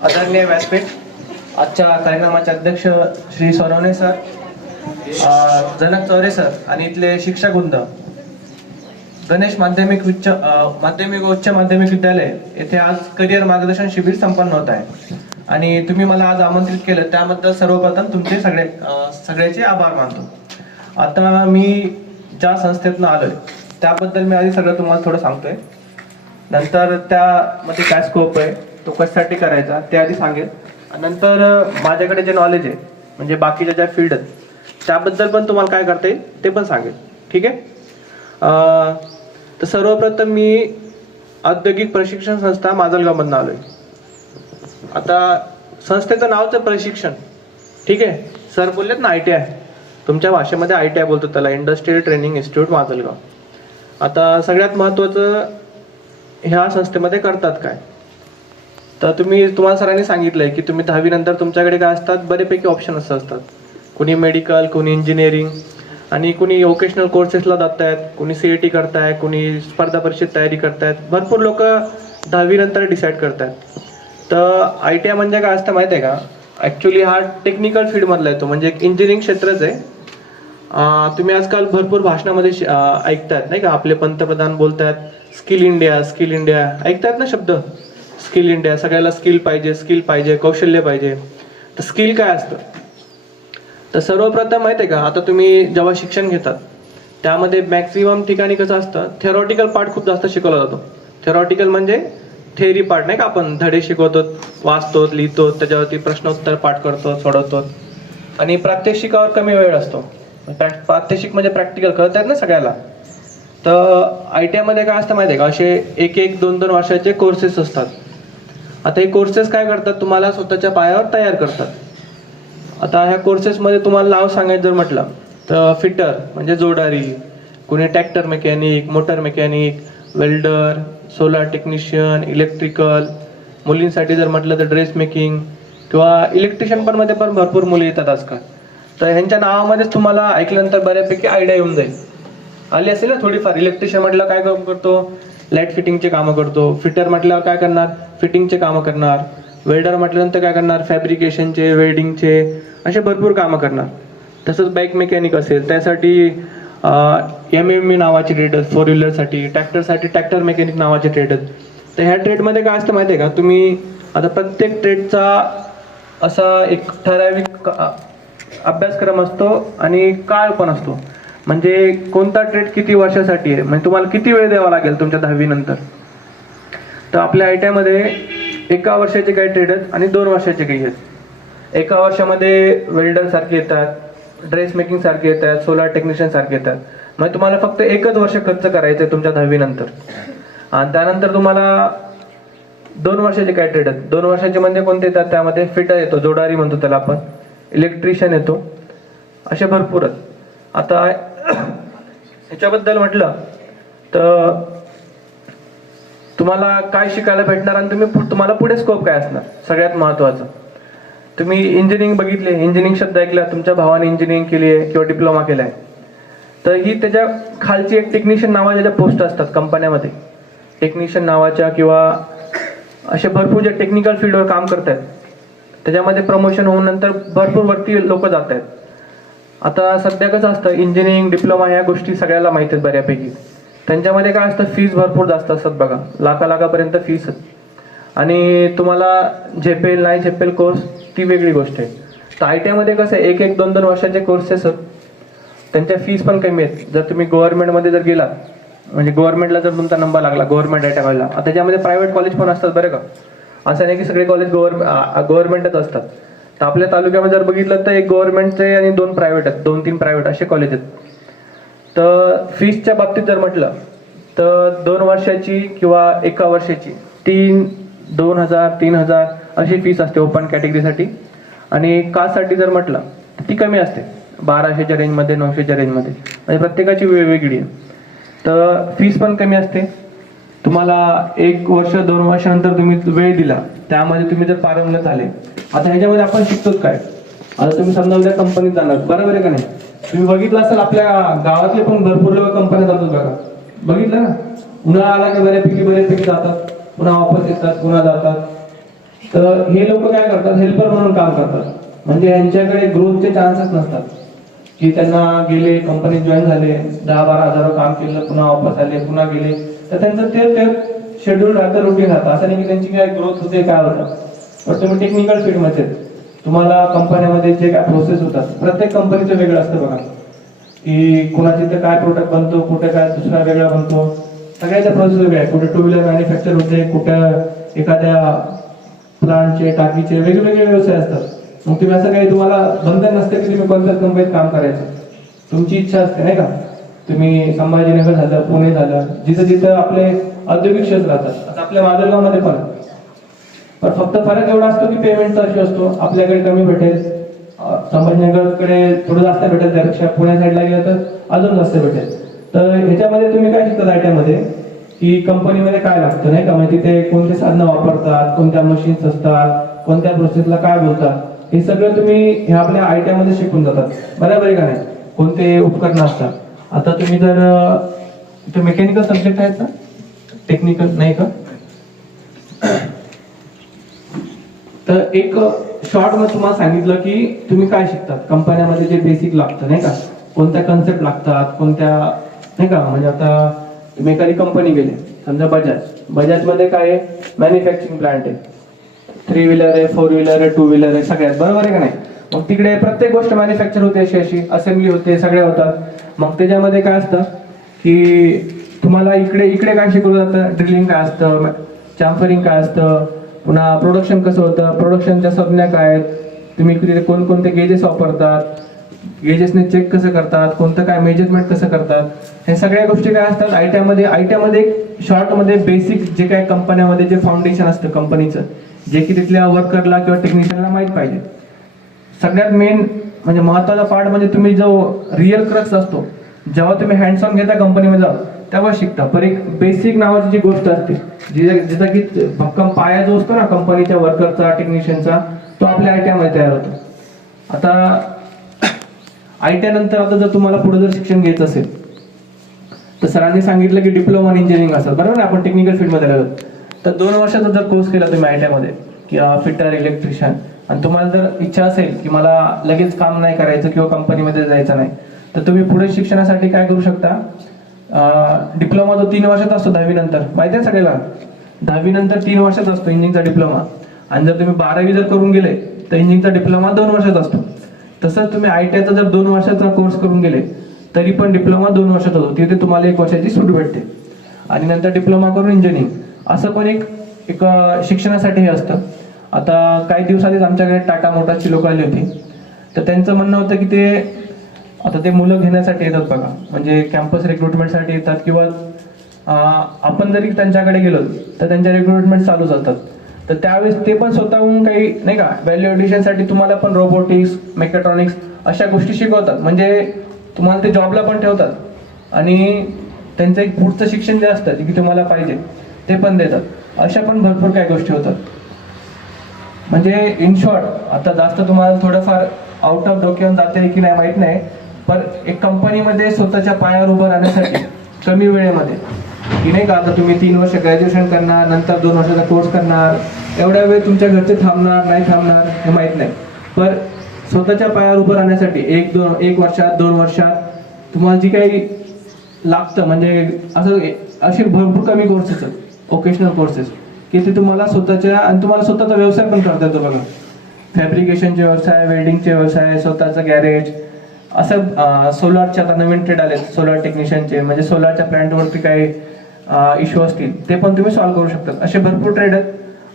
आदरणीय व्यासपीठ, आजच्या कार्यक्रमाचे अध्यक्ष श्री सोनवणे सर, जनक चौरे सर आणि इथले शिक्षक वृंद, गणेश माध्यमिक व उच्च माध्यमिक विद्यालय येथे आज करिअर मार्गदर्शन शिबिर संपन्न होत आहे आणि तुम्ही मला आज आमंत्रित केलं त्याबद्दल सर्वप्रथम तुमचे सगळ्याचे आभार मानतो. आता मी ज्या संस्थेतून आलोय त्याबद्दल मी आधी सगळं तुम्हाला थोडं सांगतोय, नंतर त्यामध्ये काय स्कोप आहे, तो कशासाठी करायचा ते आधी सांगेल, नंतर माझ्याकडे जे नॉलेज आहे म्हणजे बाकीच्या ज्या फील्ड आहेत त्याबद्दल पण तुम्हाला काय करता येईल ते पण सांगेल. ठीक आहे. तर सर्वप्रथम मी औद्योगिक प्रशिक्षण संस्था माजलगावमधून आलोय. आता संस्थेचं नावचं प्रशिक्षण, ठीक आहे. सर बोललेत ना ITI, तुमच्या भाषेमध्ये ITI बोलतो त्याला, इंडस्ट्रियल ट्रेनिंग इन्स्टिट्यूट माजलगाव. आता सगळ्यात महत्त्वाचं ह्या संस्थेमध्ये करतात काय, तर तुम्हाला सरांनी सांगितलंय की तुम्ही 10वी नंतर तुमच्याकडे काय असतात, बरेपैकी ऑप्शन असतात. कुणी मेडिकल, कुणी इंजिनिअरिंग आणि कुणी वोकेशनल कोर्सेसला जात आहेत, कुणी CET करताय, कुणी स्पर्धा परीक्षेत तयारी करतायत. भरपूर लोक 10वी नंतर डिसाईड करतात. तर ITI म्हणजे काय असतं माहिती आहे का, ॲक्च्युली हा टेक्निकल फील्डमधला येतो, म्हणजे एक इंजिनिअरिंग क्षेत्रच आहे. तुम्ही आजकाल भरपूर भाषणामध्ये ऐकतायत नाही का, आपले पंतप्रधान बोलतात स्किल इंडिया ऐकतायत ना शब्द, स्किल इंडिया. सगळ्याला स्किल पाहिजे, कौशल्य पाहिजे. तर स्किल काय असतं, तर सर्वप्रथम माहिती आहे का, आता तुम्ही जेव्हा शिक्षण घेतात त्यामध्ये मॅक्सिमम ठिकाणी कसं असतं, थेरॉटिकल पार्ट खूप जास्त शिकवला जातो. थेरॉटिकल म्हणजे थेअरी पार्ट नाही का, आपण धडे शिकवतो, वाचतो, लिहितो, त्याच्यावरती प्रश्नोत्तर पाठ करतो, सोडवतो. आणि प्रात्यक्षिकावर कमी वेळ असतो. प्रात्यक्षिक म्हणजे प्रॅक्टिकल कळत आहेत ना सगळ्याला. तर ITI मध्ये काय असतं माहिती आहे का, असे 1-2 वर्षाचे कोर्सेस असतात. आता हे कोर्सेस काय करतात, तुम्हाला स्वतःच्या पायावर तयार करतात. आता ह्या कोर्सेसमध्ये तुम्हाला नाव सांगायचं जर म्हटलं तर फिटर म्हणजे जोडारी, कुणी tractor mechanic, motor mechanic, welder, solar technician, electrical. मुलींसाठी जर म्हटलं तर ड्रेस मेकिंग किंवा इलेक्ट्रिशियन पण मध्ये पण भरपूर मुली येतात आजकाल. तर ह्यांच्या नावामध्येच तुम्हाला ऐकल्यानंतर बऱ्यापैकी आयडिया येऊन जाईल, आली असेल ना थोडीफार. इलेक्ट्रिशियन म्हटलं काय काम करतो, लाईट फिटिंगचे कामं करतो. फिटर म्हटल्यावर काय करणार, फिटिंगचे कामं करणार. वेल्डर म्हटल्यानंतर काय करणार, फॅब्रिकेशनचे, वेल्डिंगचे, असे भरपूर कामं करणार. तसंच बाईक मेकॅनिक असेल त्यासाठी MME नावाचे ट्रेड आहेत, 4 व्हीलरसाठी. ट्रॅक्टरसाठी ट्रॅक्टर मेकॅनिक नावाचे ट्रेड आहेत. तर ह्या ट्रेडमध्ये काय असतं माहिती आहे का, तुम्ही आता प्रत्येक ट्रेडचा असा एक ठराविक अभ्यासक्रम असतो आणि काळ पण असतो. म्हणजे कोणता ट्रेड किती वर्षासाठी आहे, म्हणजे तुम्हाला किती वेळ द्यावा लागेल तुमच्या 10वी नंतर. तर आपल्या ITI मध्ये 1 वर्षाचे काही ट्रेड आहेत आणि 2 वर्षाचे काही आहेत. 1 वर्षामध्ये वेल्डर सारखे येतात, ड्रेस मेकिंग सारखे येतात, सोलार टेक्निशियन सारखे येतात. म्हणजे तुम्हाला फक्त 1च वर्ष खर्च करायचं आहे तुमच्या 10वी नंतर. आणि त्यानंतर तुम्हाला 2 वर्षाचे काय ट्रेड आहेत. 2 वर्षाचे म्हणजे कोणते येतात, त्यामध्ये फिटर येतो, जोडारी म्हणतो त्याला आपण, इलेक्ट्रिशियन येतो, असे भरपूर आहेत. आता ह्याच्याबद्दल म्हटलं तर तुम्हाला काय शिकायला भेटणार आणि तुम्हाला पुढे स्कोप काय असणार. सगळ्यात महत्त्वाचं, तुम्ही इंजिनिअरिंग बघितले, इंजिनिअरिंग शब्द ऐकला, तुमच्या भावाने इंजिनिअरिंग केली आहे किंवा डिप्लोमा केला आहे, तर ही त्याच्या खालची एक टेक्निशियन नावाच्या ज्या पोस्ट असतात कंपन्यामध्ये, टेक्निशियन नावाच्या, किंवा असे भरपूर जे टेक्निकल फील्डवर काम करत आहेत त्याच्यामध्ये प्रमोशन होऊन नंतर भरपूर वरती लोक जात आहेत. आता सध्या कसं असतं, इंजिनिअरिंग, डिप्लोमा ह्या गोष्टी सगळ्याला माहिती आहेत बऱ्यापैकी. त्यांच्यामध्ये काय असतं, फीस भरपूर जास्त असतात बघा, लाखापर्यंत फीस. आणि तुम्हाला झेपेल नाही झेपेल कोर्स ती वेगळी गोष्ट आहे. तर ITI मध्ये कसं आहे, 1-2 वर्षाचे कोर्सेस, त्यांच्या फीस पण कमी आहेत. जर तुम्ही गव्हर्नमेंटमध्ये जर गेलात, म्हणजे गव्हर्नमेंटला जर तुमचा नंबर लागला गव्हर्नमेंट ITI कॉलेजला, आता त्याच्यामध्ये प्रायव्हेट कॉलेज पण असतात बरं का, असं नाही की सगळे कॉलेज गव्हर्नमेंटच असतात. तर आपल्या तालुक्यामध्ये जर बघितलं तर 1 गव्हर्नमेंटचे आणि 2 प्रायव्हेट आहेत, 2-3 प्रायव्हेट असे कॉलेज आहेत. तर फीसच्या बाबतीत जर म्हटलं तर 2 वर्षाची किंवा 1 वर्षाची 2,000-3,000 अशी फीस असते ओपन कॅटेगरीसाठी. आणि कास्टसाठी जर म्हटलं तर ती कमी असते, 1,200च्या रेंजमध्ये, 900च्या रेंजमध्ये, म्हणजे प्रत्येकाची वेगवेगळी आहे. तर फीस पण कमी असते. तुम्हाला 1 वर्ष 2 वर्षानंतर तुम्ही वेळ दिला, त्यामध्ये तुम्ही जर पारंगत झाले. आता ह्याच्यामध्ये आपण शिकतोच काय, आता तुम्ही समजा उद्या कंपनीत जाणार, बरोबर आहे का नाही. तुम्ही बघितलं असेल आपल्या गावातले पण भरपूर लोक कंपन्या जातात बघा, बघितलं ना. उन्हाळा आला की बऱ्यापैकी जातात, पुन्हा वापस येतात, पुन्हा जातात. तर हे लोक काय करतात, हेल्पर म्हणून काम करतात. म्हणजे यांच्याकडे ग्रोथचे चान्सेस नसतात, की त्यांना गेले कंपनीत जॉईन झाले, 10-12 हजार काम केलं, पुन्हा वापस आले, पुन्हा गेले, तर त्यांचं ते शेड्यूल राहतं, रुटीन राहतं. असं नाही की त्यांची काय ग्रोथ होते, काय होतं. पण तुम्ही टेक्निकल फील्डमध्ये तुम्हाला कंपन्यामध्ये जे काय प्रोसेस होतात, प्रत्येक कंपनीचं वेगळं असतं बघा, की कुणाची तर काय प्रोडक्ट बनतो, कुठे काय दुसरा वेगळा बनतो, सगळ्याच्या प्रोसेस वेगळ्या आहे. कुठे टू व्हीलर मॅन्युफॅक्चर होते, कुठे एखाद्या प्लांटचे, टाकीचे वेगवेगळे व्यवसाय असतात. मग तुम्ही असं काही तुम्हाला बंधन नसतं की तुम्ही कोणत्याच कंपनीत काम करायचं, तुमची इच्छा असते नाही का. तुम्ही संभाजीनगर झालं, पुणे झालं, जिथं जिथं आपले औद्योगिक क्षेत्र राहतात. आता आपल्या माजलगावमध्ये पण फक्त फरक एवढा असतो की पेमेंटचा इश्यू असतो, आपल्याकडे कमी भेटेल, संभाजीनगरकडे थोडं जास्त भेटेल, त्यापेक्षा पुण्या साईडला गेलं तर अजून जास्त भेटेल. तर ह्याच्यामध्ये तुम्ही काय शिकतात आयटीमध्ये, की कंपनीमध्ये काय लागतं नाही का, म्हणजे तिथे कोणते साधनं वापरतात, कोणत्या मशीन्स असतात, कोणत्या प्रोसेसला काय बोलतात, हे सगळं तुम्ही हे आपल्या आयटीमध्ये शिकून जातात. बरोबर आहे का नाही. कोणते उपकरणं असतात. आता तुम्ही जर मेकॅनिकल सब्जेक्ट आहेत ना, टेक्निकल नाही का, तर एक शॉर्ट मध्ये तुम्हाला सांगितलं की तुम्ही काय शिकतात कंपन्यामध्ये, जे बेसिक लागतं नाही का, कोणत्या कन्सेप्ट लागतात, कोणत्या नाही का. म्हणजे आता तुम्ही एखादी कंपनी गेले, समजा बजाजमध्ये काय आहे, मॅन्युफॅक्चरिंग प्लांट आहे, 3 व्हीलर आहे, 4 व्हीलर आहे, 2 व्हीलर आहे, सगळ्यात. बरोबर आहे का नाही. मग तिकडे प्रत्येक गोष्ट मॅन्युफॅक्चर होते, अशी असेंब्ली होते, सगळ्या होतात. मग त्याच्यामध्ये काय असतं की तुम्हाला इकडे काय शिकवलं जातं, ड्रिलिंग काय असतं, चॅम्फरिंग काय असतं, पुन्हा प्रोडक्शन कसं होतं, प्रोडक्शनच्या संज्ञा काय आहेत, तुम्ही तिथे कोणकोणते गेजेस वापरतात, गेजेसने चेक कसं करतात, कोणतं काय मेजरमेंट कसं करतात, हे सगळ्या गोष्टी काय असतात आयटीमध्ये एक शॉर्टमध्ये बेसिक जे काय कंपन्यामध्ये जे फाउंडेशन असतं कंपनीचं, जे की तिथल्या वर्करला किंवा टेक्निशियनला माहीत पाहिजे. सगळ्यात मेन म्हणजे महत्वाचा पार्ट म्हणजे तुम्ही जो रिअल क्रक्स असतो, जेव्हा तुम्ही हँड्स ऑन घेता कंपनीमध्ये जाऊ तेव्हा शिकता. पण एक बेसिक नावाची जी गोष्ट असते, जिचा की भक्कम पाया जो असतो ना कंपनीच्या वर्करचा, टेक्निशियनचा, तो आपल्या आयटीमध्ये तयार होतो. आता आयटी नंतर आता जर तुम्हाला पुढे जर शिक्षण घ्यायचं असेल तर सरांनी सांगितलं की डिप्लोमा इन इंजिनिअरिंग असतात. बरोबर ना, आपण टेक्निकल फील्डमध्ये आलो तर 2 वर्षाचा जर कोर्स केला तुम्ही आयटीमध्ये किंवा फिटर, इलेक्ट्रिशियन, आणि तुम्हाला जर इच्छा असेल की मला लगेच काम नाही करायचं किंवा कंपनीमध्ये जायचं नाही, तर तुम्ही पुढे शिक्षणासाठी काय करू शकता. डिप्लोमा जो 3 वर्षाचा असतो 10वी नंतर, माहिती आहे सगळ्याला, 10वी नंतर 3 वर्षाचा असतो इंजिनिअरिंगचा डिप्लोमा. आणि जर तुम्ही 12वी जर करून गेले तर इंजिनिअरिंगचा डिप्लोमा 2 वर्षाचा असतो. तसंच तुम्ही आयटीआयचा जर 2 वर्षाचा कोर्स करून गेले तरी पण डिप्लोमा 2 वर्षाचा होतो, तिथे तुम्हाला 1 वर्षाची सूट भेटते. आणि नंतर डिप्लोमा करून इंजिनिअरिंग, असं पण एक शिक्षणासाठी हे असतं. आता काही दिवसांनीच आमच्याकडे टाटा मोटर्सची लोक आली होती, तर त्यांचं म्हणणं होतं की ते मुलं घेण्यासाठी येतात बघा, म्हणजे कॅम्पस रिक्रुटमेंटसाठी येतात, किंवा आपण जरी त्यांच्याकडे गेलो तर त्यांच्या रिक्रुटमेंट चालूच असतात. तर त्यावेळेस ते पण स्वतःहून काही नाही का व्हॅल्यू एडिशनसाठी तुम्हाला पण रोबोटिक्स, मेकॅट्रॉनिक्स अशा गोष्टी शिकवतात. म्हणजे तुम्हाला ते जॉबला पण ठेवतात आणि त्यांचं एक पुढचं शिक्षण जे असतं की तुम्हाला पाहिजे ते पण देतात. अशा पण भरपूर काही गोष्टी होतात. म्हणजे इन शॉर्ट, आता जास्त तुम्हाला थोडंफार आउट ऑफ डोक्यावर जाते की नाही माहित नाही, पण एक कंपनीमध्ये स्वतःच्या पायावर उभं राहण्यासाठी कमी वेळेमध्ये की नाही का, आता तुम्ही 3 वर्ष ग्रॅज्युएशन करणार, नंतर 2 वर्षाचा कोर्स करणार, एवढ्या वेळ तुमच्या घरचे थांबणार नाही थांबणार हे माहित नाही, पण स्वतःच्या पायावर उभं राहण्यासाठी 1 वर्षात 2 वर्षात तुम्हाला जी काही लागतं, म्हणजे असे भरपूर कमी कोर्सेस आहेत, वोकेशनल कोर्सेस, की ते तुम्हाला स्वतःच्या आणि तुम्हाला स्वतःचा व्यवसाय पण करता येतो बघा. फॅब्रिकेशनचे व्यवसाय, वेल्डिंगचे व्यवसाय, स्वतःचं गॅरेज, असं सोलारचे आता नवीन ट्रेड आले, सोलार टेक्निशियनचे, म्हणजे सोलारच्या प्लॅन्टवरती काही इश्यू असतील ते पण तुम्ही सॉल्व्ह करू शकता. असे भरपूर ट्रेड आहेत,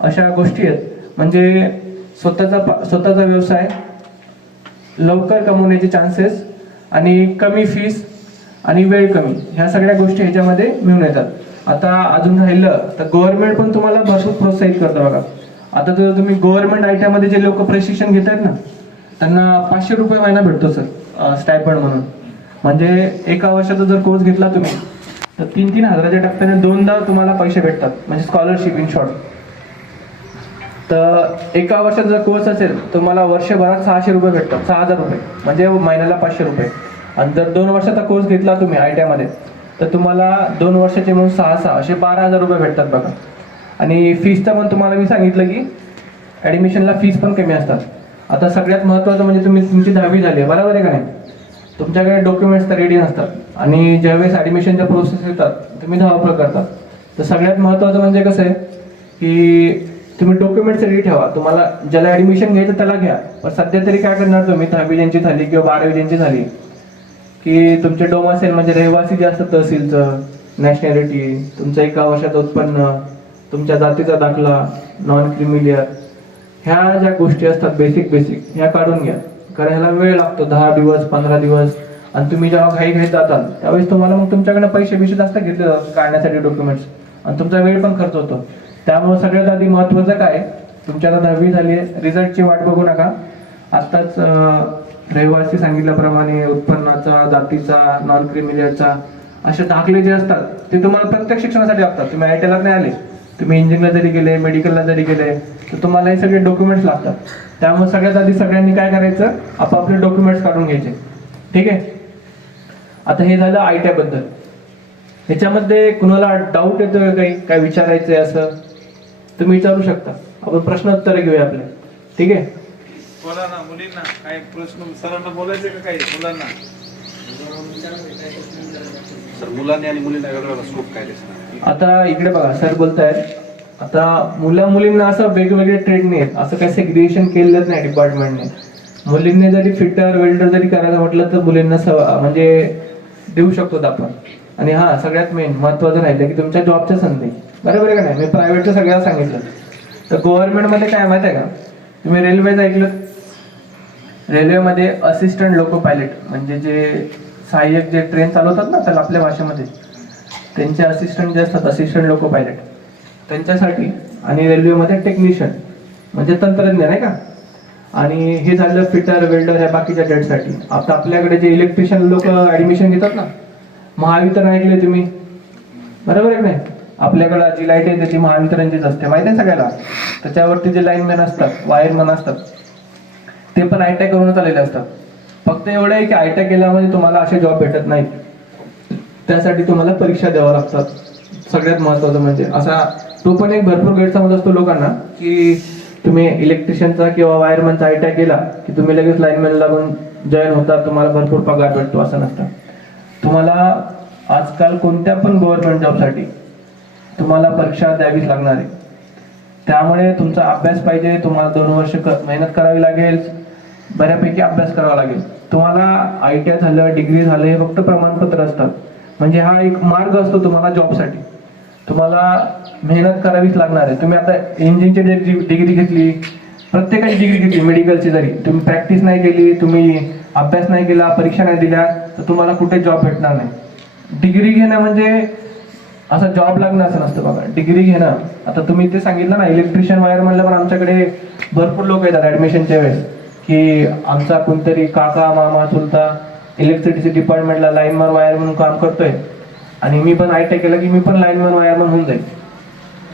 अशा गोष्टी आहेत. म्हणजे स्वतःचा व्यवसाय, लवकर कमवण्याचे चान्सेस आणि कमी फीस आणि वेळ कमी, ह्या सगळ्या गोष्टी ह्याच्यामध्ये मिळून येतात. आता अजून राहिलं तर गव्हर्नमेंट पण तुम्हाला भरपूर प्रोत्साहित करतं बघा. आता जर तुम्ही गव्हर्नमेंट आयटीमध्ये जे लोक प्रशिक्षण घेत आहेत ना, त्यांना 500 रुपये महिना भेटतो सर स्टायपंड म्हणून. म्हणजे 1 वर्षाचा जर कोर्स घेतला तुम्ही तर 3-3 हजाराच्या टप्प्याने 2दा तुम्हाला पैसे भेटतात, म्हणजे स्कॉलरशिप इन शॉर्ट. तर 1 वर्षाचा जर कोर्स असेल तर मला वर्षभरात 600 रुपये भेटतात, 6000 रुपये, म्हणजे महिन्याला 500 रुपये. आणि जर 2 वर्षाचा कोर्स घेतला तुम्ही आयटीआयमध्ये तर तुम्हाला 2 वर्षाचे म्हणून 6 असे 12,000 रुपये भेटतात बघा. आणि फीसचं पण तुम्हाला मी सांगितलं की ॲडमिशनला फीस पण कमी असतात. आता सगळ्यात महत्त्वाचं म्हणजे तुमची 10वी झाली आहे, बरोबर आहे का नाही? तुमच्याकडे डॉक्युमेंट्स तर रेडी नसतात आणि ज्यावेळेस ॲडमिशनच्या प्रोसेस येतात तुम्ही धावपळ करतात. तर सगळ्यात महत्त्वाचं म्हणजे कसं आहे की तुम्ही डॉक्युमेंट्स रेडी ठेवा. तुम्हाला ज्याला ॲडमिशन घ्यायचं त्याला घ्या, पण सध्या तरी काय करणार तुम्ही 10वी ज्यांची झाली किंवा 12वी ज्यांची झाली की तुमचे डोमासेल म्हणजे रहिवासी जे असतं तहसीलचं, नॅशनॅलिटी, तुमचं एका वर्षाचं उत्पन्न, तुमच्या जातीचा दाखला, नॉन क्रिमिलियर, ह्या ज्या गोष्टी असतात बेसिक ह्या काढून घ्या. कारण ह्याला वेळ लागतो 10 दिवस 15 दिवस, आणि तुम्ही जेव्हा घाई जाताल त्यावेळेस तुम्हाला मग तुमच्याकडे पैसे जास्त घेतले जातात काढण्यासाठी डॉक्युमेंट्स, आणि तुमचा वेळ पण खर्च होतो. त्यामुळे सगळ्यात आधी महत्त्वाचं काय, तुमच्या आता 10वी झाली आहे, रिझल्टची वाट बघू नका. आत्ताच रहिवासी सांगितल्याप्रमाणे उत्पन्नाचा, जातीचा, नॉन क्रिमिलियरचा असे दाखले जे असतात ते तुम्हाला प्रत्येक शिक्षणासाठी लागतात. तुम्ही ITला नाही आले, तुम्ही इंजिनिअरला जरी गेले, मेडिकलला जरी गेले, तर तुम्हाला हे सगळे डॉक्युमेंट्स लागतात. त्यामुळे सगळ्यात आधी सगळ्यांनी काय करायचं, आपापले डॉक्युमेंट्स काढून घ्यायचे. ठीक आहे. आता हे झालं ITI बद्दल. ह्याच्यामध्ये कुणाला डाऊट येतोय, काय विचारायचंय असं तुम्ही विचारू शकता. आपण प्रश्नोत्तर घेऊया आपले. ठीक आहे. बोला ना, मुलींना काय प्रश्न सरांना बोलायचे का काही मुलांना? सर मुलांनी आणि मुलींना वेगळा स्कोप काय दिसणार? आता इकडे बघा, सर बोलतायत आता मुलींना असं वेगवेगळे ट्रेड नाही, असं काही सेग्रिगेशन केलेलंच नाही डिपार्टमेंटने. मुलींनी जरी फिटर वेल्डर जरी करायला म्हटलं तर मुलींना म्हणजे देऊ शकतो आपण. आणि हा सगळ्यात मेन महत्वाचं राहिलं की तुमच्या जॉबच्या संधी, बरोबर आहे का नाही? मी प्रायव्हेटचं सगळ्याला सांगितलं. तर गव्हर्नमेंटमध्ये काय माहिती आहे का, तुम्ही रेल्वेचं ऐकलं, रेल्वेमध्ये असिस्टंट लोको पायलट म्हणजे जे सहाय्यक जे ट्रेन चालवतात ना त्याला आपल्या भाषेमध्ये, त्यांचे असिस्टंट जे असतात असिस्टंट लोको पायलट त्यांच्यासाठी, आणि रेल्वेमध्ये टेक्निशियन म्हणजे तंत्रज्ञ नाही का. आणि हे झालं फिटर वेल्डर ह्या बाकीच्या ट्रेडसाठी. आता आपल्याकडे जे इलेक्ट्रिशियन लोक ऍडमिशन घेतात ना, महावितरण ऐकले तुम्ही, बरोबर आहे नाही? आपल्याकडे जी लाईट येते ती महावितरणचीच असते, माहिती आहे सगळ्याला. त्याच्यावरती जे लाईनमॅन असतात, वायरमॅन असतात, ते पण ITI करूनच आलेले असतात. फक्त एवढं आहे की ITI केल्यामध्ये तुम्हाला असे जॉब भेटत नाहीत, त्यासाठी तुम्हाला परीक्षा द्याव्या लागतात. सगळ्यात महत्वाचं म्हणजे असा तो पण एक भरपूर गैरसमज असतो लोकांना की तुम्ही इलेक्ट्रिशियनचा किंवा वायरमॅनचा ITI केला की तुम्ही लगेच लाईनमॅन लागून जॉईन होता, तुम्हाला भरपूर पगार भेटतो, असं नसतं. तुम्हाला आजकाल कोणत्या पण गव्हर्नमेंट जॉबसाठी तुम्हाला परीक्षा द्यावीच लागणार आहे. त्यामुळे तुमचा अभ्यास पाहिजे, तुम्हाला 2 वर्ष मेहनत करावी लागेल, बऱ्यापैकी अभ्यास करावा लागेल. तुम्हाला ITI झालं, डिग्री झालं, हे फक्त प्रमाणपत्र असतात. म्हणजे हा एक मार्ग असतो तुम्हाला जॉबसाठी. तुम्हाला मेहनत करावीच लागणार आहे. तुम्ही आता इंजिनिअरिंगची डिग्री घेतली, प्रत्येकाची डिग्री घेतली, मेडिकलची जरी तुम्ही प्रॅक्टिस नाही केली, तुम्ही अभ्यास नाही केला, परीक्षा नाही दिल्या, तर तुम्हाला कुठे जॉब भेटणार नाही. डिग्री घेणं म्हणजे असं जॉब लागणं असं नसतं बघा. डिग्री घेणं, आता तुम्ही ते सांगितलं ना इलेक्ट्रिशियन वायर म्हणलं, पण आमच्याकडे भरपूर लोक येतात ऍडमिशनच्या वेळेस की आमचा कोणतरी काका मामा चुलता इलेक्ट्रिसिटी डिपार्टमेंटला लाईनमॅन वायर म्हणून काम करतोय आणि मी पण ITI केलं की मी पण लाईनमॅन वायरमॅन होऊन जाईल.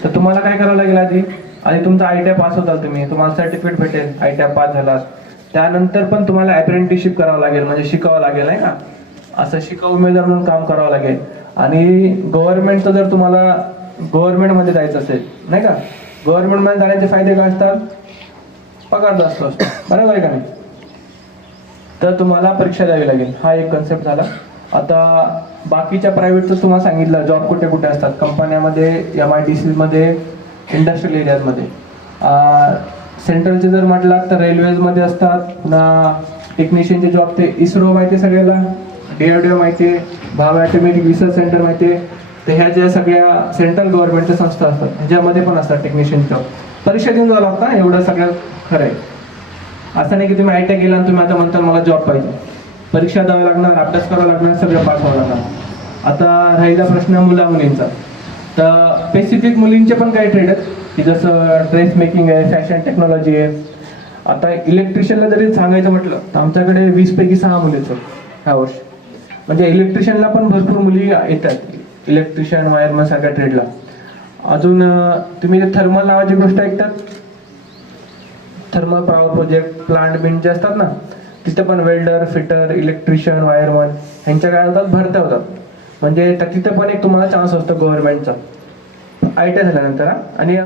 तर तुम्हाला काय करावं लागेल आधी, आणि तुमचा ITI पास होताल तुम्हाला सर्टिफिकेट भेटेल ITI पास झालात. त्यानंतर पण तुम्हाला अप्रेंटिसशिप करावं लागेल, म्हणजे शिकावं लागेल नाही का, असं शिकाऊ उमेदवार म्हणून काम करावं लागेल. आणि गव्हर्नमेंटचं जर तुम्हाला गव्हर्नमेंटमध्ये जायचं असेल नाही का, गव्हर्नमेंटमध्ये जाण्याचे फायदे काय असतात, पगार जास्त असतो, बरोबर आहे का नाही? तर तुम्हाला परीक्षा द्यावी लागेल, हा एक कन्सेप्ट झाला. आता बाकीच्या प्रायव्हेटचं तुम्हाला सांगितलं जॉब कुठे कुठे असतात, कंपन्यामध्ये, MIDC मध्ये, इंडस्ट्रियल एरियामध्ये. सेंट्रलचे जर म्हटलात तर रेल्वेजमध्ये असतात. पुन्हा टेक्निशियनचे जॉब ते इस्रो माहिती आहे सगळ्याला, DRDO माहिती आहे, भाव ॲटॉमिक रिसर्च सेंटर माहिती आहे. तर ह्या ज्या सगळ्या सेंट्रल गव्हर्नमेंटच्या संस्था असतात ह्याच्यामध्ये पण असतात टेक्निशियन जॉब. परीक्षा देऊन जावं लागतं, एवढं सगळं खरं आहे. असं नाही की तुम्ही ITI केला आणि तुम्ही आता म्हणता मला जॉब पाहिजे. परीक्षा द्यावी लागणार, अभ्यास करावा लागणार, सगळं पास व्हावं लागणार. आता राहिला प्रश्न मुलींचा. तर स्पेसिफिक मुलींचे पण काही ट्रेड आहेत की जसं ड्रेस मेकिंग आहे, फॅशन टेक्नॉलॉजी आहे. आता इलेक्ट्रिशियनला जरी सांगायचं म्हटलं तर आमच्याकडे 20 पैकी 6 मुलीच ह्या वर्षी. म्हणजे इलेक्ट्रिशियनला पण भरपूर मुली येतात, इलेक्ट्रिशियन वायरमॅन सारख्या ट्रेडला. अजून तुम्ही थर्मल नावाची गोष्ट ऐकतात, थर्मल पॉवर प्रोजेक्ट प्लांट बिंट जे असतात ना, तिथे पण वेल्डर, फिटर, इलेक्ट्रिशियन, वायरमॅन ह्यांच्या काय होतात, भरत्या होतात. म्हणजे तिथे पण एक तुम्हाला चान्स असतो गव्हर्नमेंटचा ITI झाल्यानंतर. आणि